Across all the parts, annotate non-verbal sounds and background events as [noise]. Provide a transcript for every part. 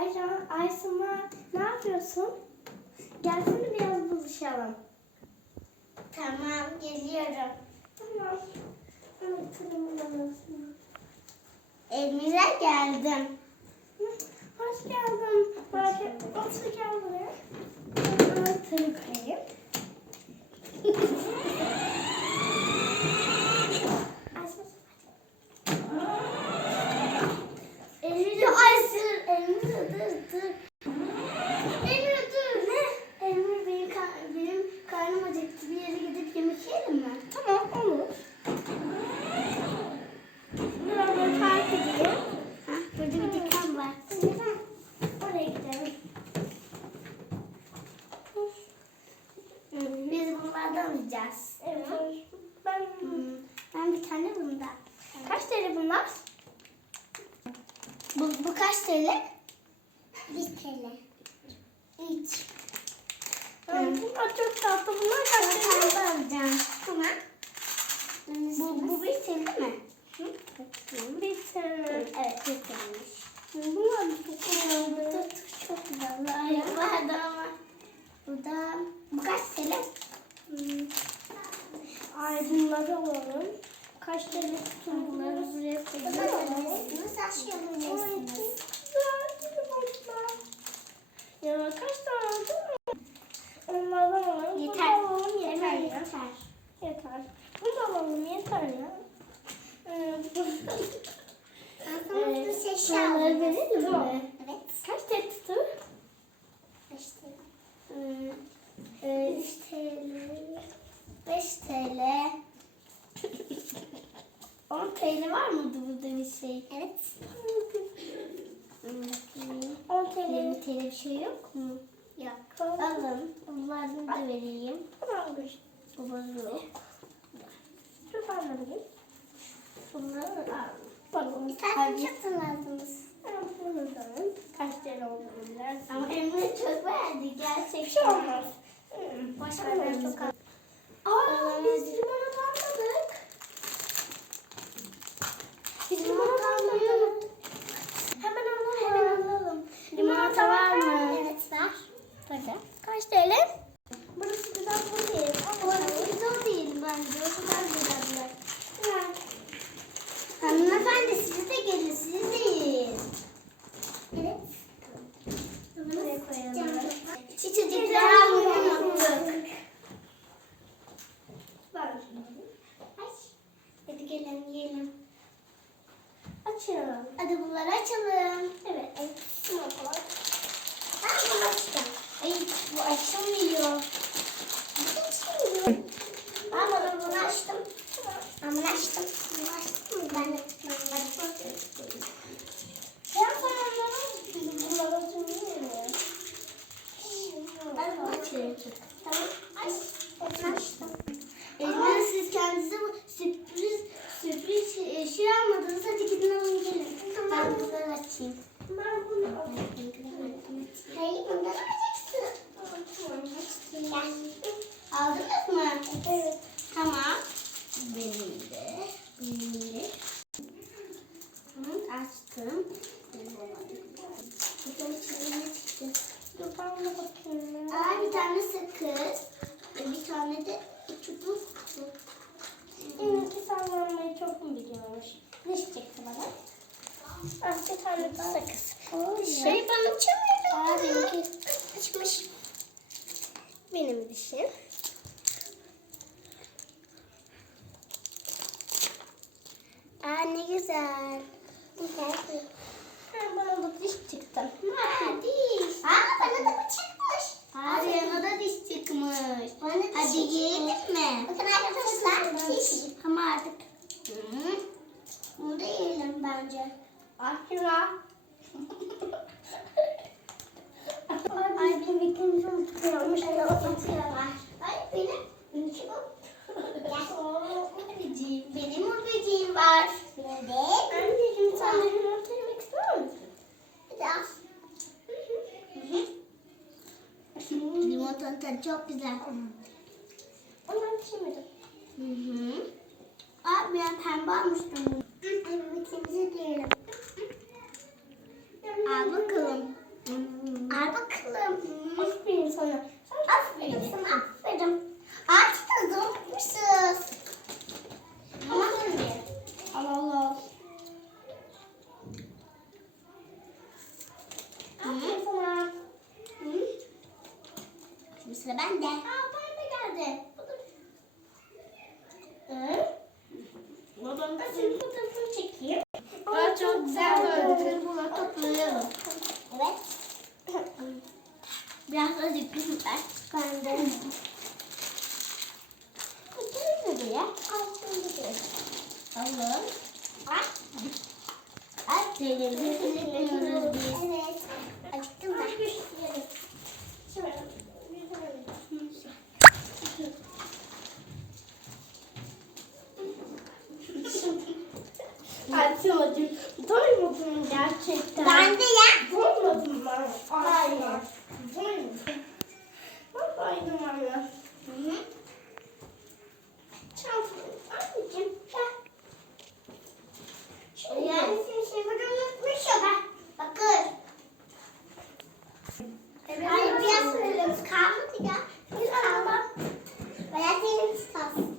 Ayşe, Aysima ne yapıyorsun? Gelsene biraz buluşalım. Tamam geliyorum. Tamam. Elmire geldim. Hoş geldin. Belki otur gel buraya. Anahtarı koyayım. Elmire Ayşe, Dur dur. Emre dur. Ne? Emre benim, benim karnım acıktı. Bir yere gidip yemek yiyelim mi? Tamam olur. Biraz böyle park edeyim. Ha, burada bir dükkan var. Oraya gidelim. Biz bunlardan alacağız. Evet. Ben... Ben bir tane bundan. Kaç TL bunlar? Bu, bu kaç TL? 1 TL. 3. Hmm. Bunlar çok tatlı. Bunlar kaç tane alacağım. Tamam. Bu, bu bir TL mi? Hı? Bir TL. Evet, bir TL'miş. Bunlar çok da çok güzel. Ay, vardı ama. Bu da bu kaç TL? Hmm. Ay bunları alalım. Kaç TL tutun bunları buraya koyalım. Nasıl Ay, aşıyalım çok güzel. Bunlar. Ya kaç tane aldın mı? Onlardan alalım. Bunu Yeter. da alalım yeter Yeter, ya. yeter. Yeter. Bunu da alalım yeter ya. Ee, bu- Aslında Ee, bir şey şunları aldım. verelim mi? Evet. Kaç TL tuttu? Beş TL. Ee, e, 3 TL. 5 TL. 10 TL var mıydı burada bir şey? Evet. Hmm, 10 TL. 20 TL bir şey yok mu? Yok. Alın. Bunlardan da vereyim. Tamam Gülş. Bu bozuk. Şu parları Bunları al. Pardon. Bir tane çok alalım. Kaç TL olduğunu biraz. Ama Emre çok Bir gerçekten. şey olmaz. Hmm. Ver ben çok al. Aa biz limonata almadık. Biz limonata almadık. Hemen alalım. Hemen alalım. Limonata var mı? Evet var. Burada. Kaç TL? Burası güzel bu değil. Orası güzel değil bence. O kadar güzeller. Hanımefendi siz de gelin. Siz de yiyin. Evet. Buraya koyalım. Çiçecekler almayı unuttuk. Ver. Ay, Hadi gelin yiyelim. Açıyorum. Hadi bunları açalım. Evet. Limonatalar. Ben bunu açacağım. Ay bu açılmıyor. Açılmıyor. Ben bunu açtım. Ben bunu açtım. Bunu açtım? Ben de ben açtım. Ben açılmıyor mu? Ben bunu açıyorum. Tamam. Aç. Bunu açtım. Elbette siz kendinize bu sürpriz sürpriz şey, şey almadınız. Hadi gidin alın gelin. Ben bunları açayım. Ben bunu alayım. Hayır bunları alacaksın. Tamam. Gel. Aldınız mı? Evet. Tamam. Benim de. Benim de. Hı, açtım. Bakalım içinde ne çıktı. Dur ben de bakayım. Aa, bir tane sakız. Bir tane de çubuk. Yine ki sallanmayı çok mu biliyormuş? Ne çıktı bana? Ah bir tane de sakız. Şey ben Aa, açamıyorum. benimki açmış. Benim dişim. Aa ne güzel. Güzel. Ha, bana da diş çıktı. Aa diş. Aa bana da bu çıkmış. Aa yana da diş çıkmış. Hadi yiyelim mi? Bakın arkadaşlar diş. Ama artık. Hı. Bunu da yiyelim bence. Akira. Ay benim beklediğimizi unutmuyormuş. Ay güzel. Onu ben pişirmedim. Hı hı. Aa biraz pembe almıştım. İkinci diyelim. Al bakalım. Al bakalım. Aferin sana. Aferin sana. Alın. Ay. Ay. Elimizi siliyoruz biz. Evet. Acıktın mı? Şöyle. Açamadım. Doymadım gerçekten. Ben de ya. fácil.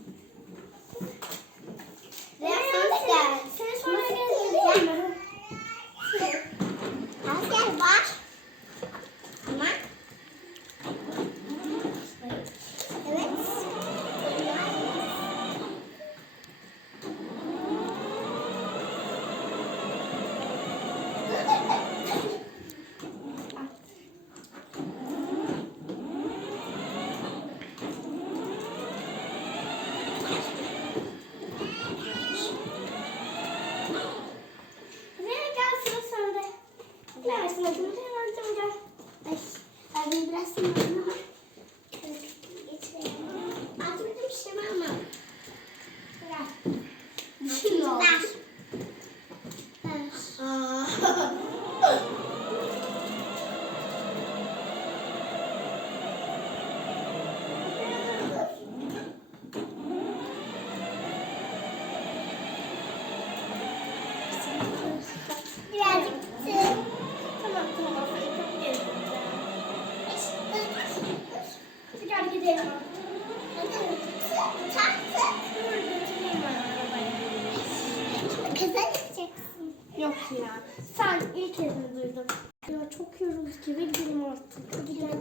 Yok ya. Sen ilk kez mi duydun? Ya çok yorulduk eve gidelim artık. Gel.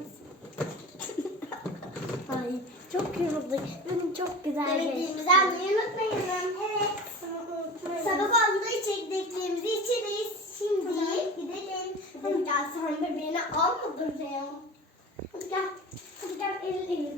[laughs] Ay çok yorulduk. Benim çok güzel geçti. Demediğimizi almayı unutmayalım. Evet. Sabah aldığı çektiklerimizi içeriz. Şimdi gidelim. Hadi gel sen de beni almadın ya. Hadi gel. Hadi gel el ele.